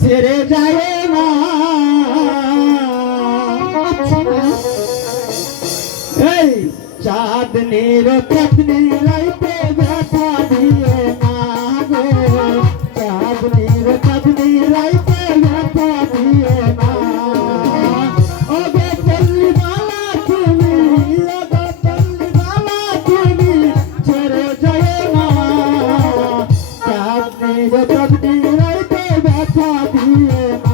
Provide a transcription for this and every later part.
সেরে যায় না। এই চাঁদ নির রাইতে ব্যথা দিয়ে না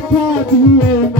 প্রদীপ হয়ে